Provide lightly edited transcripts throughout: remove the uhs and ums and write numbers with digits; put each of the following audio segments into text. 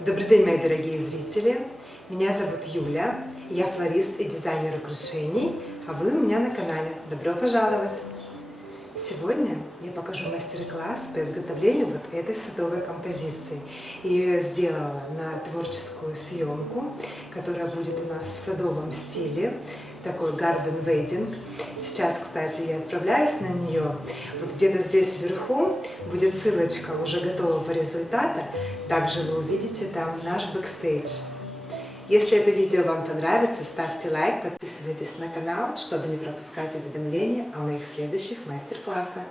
Добрый день, мои дорогие зрители! Меня зовут Юля, я флорист и дизайнер украшений, а вы у меня на канале. Добро пожаловать! Сегодня я покажу мастер-класс по изготовлению вот этой садовой композиции. И ее сделала на творческую съемку, которая будет у нас в садовом стиле, такой garden wedding. Сейчас, кстати, я отправляюсь на нее. Вот где-то здесь вверху будет ссылочка уже готового результата. Также вы увидите там наш бэкстейдж. Если это видео вам понравится, ставьте лайк, подписывайтесь на канал, чтобы не пропускать уведомления о моих следующих мастер-классах.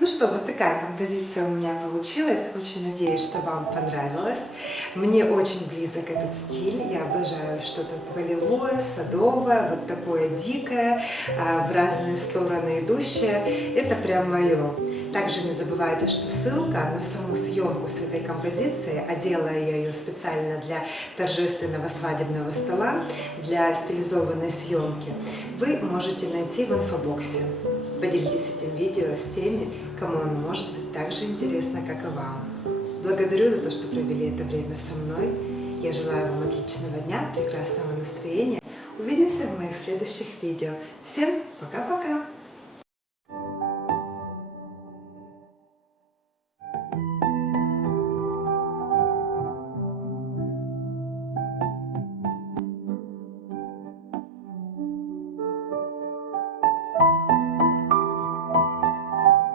Ну что, вот такая композиция у меня получилась. Очень надеюсь, что вам понравилось. Мне очень близок этот стиль. Я обожаю что-то полевое, садовое, вот такое дикое, в разные стороны идущее. Это прям мое. Также не забывайте, что ссылка на саму съемку с этой композицией, а делаю я ее специально для торжественного свадебного стола, для стилизованной съемки, вы можете найти в инфобоксе. Поделитесь этим видео с теми, кому оно может быть так же интересно, как и вам. Благодарю за то, что провели это время со мной. Я желаю вам отличного дня, прекрасного настроения. Увидимся в моих следующих видео. Всем пока-пока!